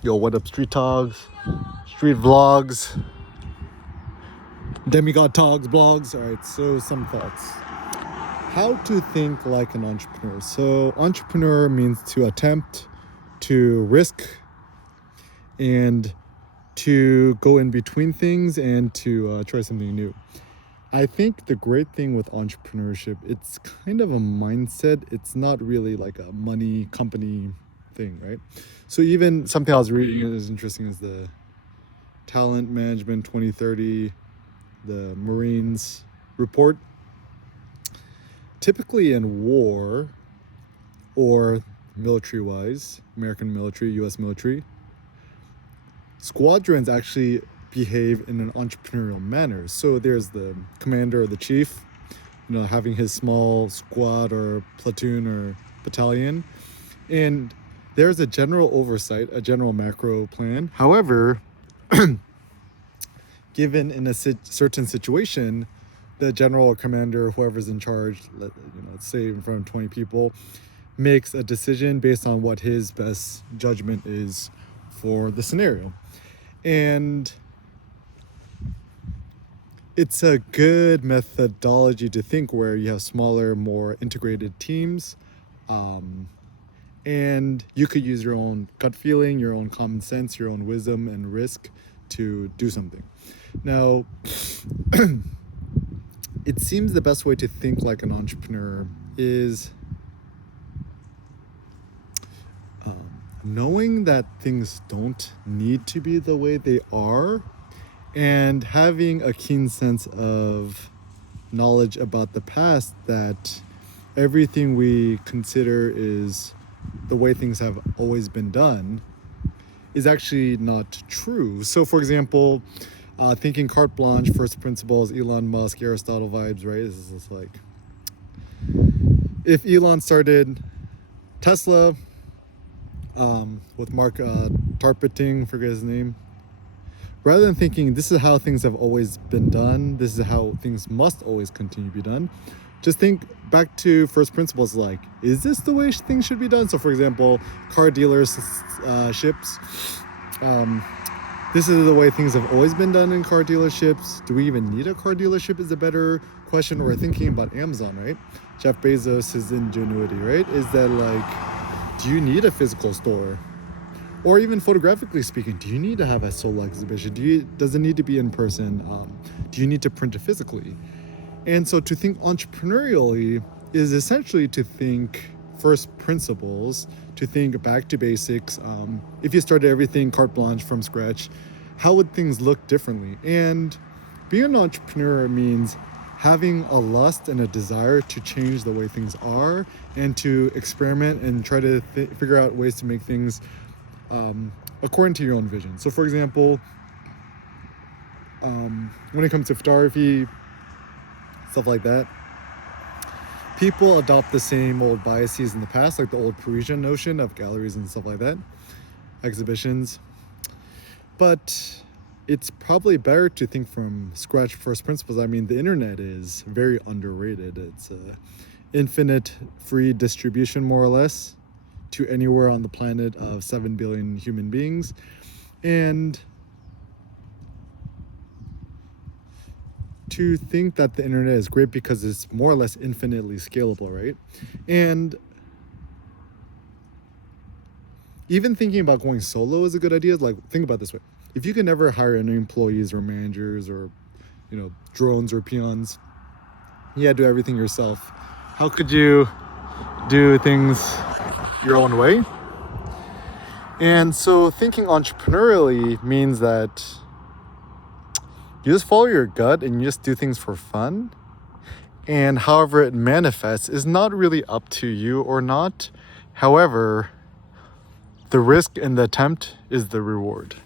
Yo, what up, street togs, street vlogs, demigod togs, blogs. All right, so some thoughts. How to think like an entrepreneur. So, entrepreneur means to attempt, to risk, and to go in between things and to try something new. I think the great thing with entrepreneurship, it's kind of a mindset. It's not really like a money company thing, right? So even something I was reading is interesting is the Talent Management 2030, the Marines report. Typically in war or military wise, American military, US military, squadrons actually behave in an entrepreneurial manner. So there's the commander or the chief, having his small squad or platoon or battalion, and there's a general oversight, a general macro plan. However, given in a certain situation, the general or commander, whoever's in charge, let's say in front of 20 people, makes a decision based on what his best judgment is for the scenario. And it's a good methodology to think where you have smaller, more integrated teams. And you could use your own gut feeling, your own common sense, your own wisdom and risk to do something. Now, it seems the best way to think like an entrepreneur is knowing that things don't need to be the way they are, and having a keen sense of knowledge about the past that everything we consider is the way things have always been done is actually not true. So, for example, thinking carte blanche, first principles, Elon Musk, Aristotle vibes, right? This is just like if Elon started Tesla with Mark Tarpenting, forget his name. Rather than thinking this is how things have always been done, this is how things must always continue to be done, just think back to first principles, like, is this the way things should be done? So for example, car dealers, ships, this is the way things have always been done in car dealerships. Do we even need a car dealership is a better question. Or thinking about Amazon, right? Jeff Bezos, his ingenuity, right? Is that like, do you need a physical store? Or even photographically speaking, do you need to have a solo exhibition? Does it need to be in person? Do you need to print it physically? And so to think entrepreneurially is essentially to think first principles, to think back to basics. If you started everything carte blanche from scratch, how would things look differently? And being an entrepreneur means having a lust and a desire to change the way things are and to experiment and try to figure out ways to make things according to your own vision. So for example, when it comes to photography, stuff like that, people adopt the same old biases in the past, like the old Parisian notion of galleries and stuff like that, exhibitions. But it's probably better to think from scratch first principles. I mean, the internet is very underrated. It's a infinite free distribution, more or less, to anywhere on the planet of 7 billion human beings. And to think that the internet is great because it's more or less infinitely scalable, right? And even thinking about going solo is a good idea. Like, think about it this way. If you can never hire any employees or managers or, drones or peons, you gotta do everything yourself. How could you do things your own way? And so thinking entrepreneurially means that you just follow your gut and you just do things for fun. And however it manifests is not really up to you or not. However, the risk and the attempt is the reward.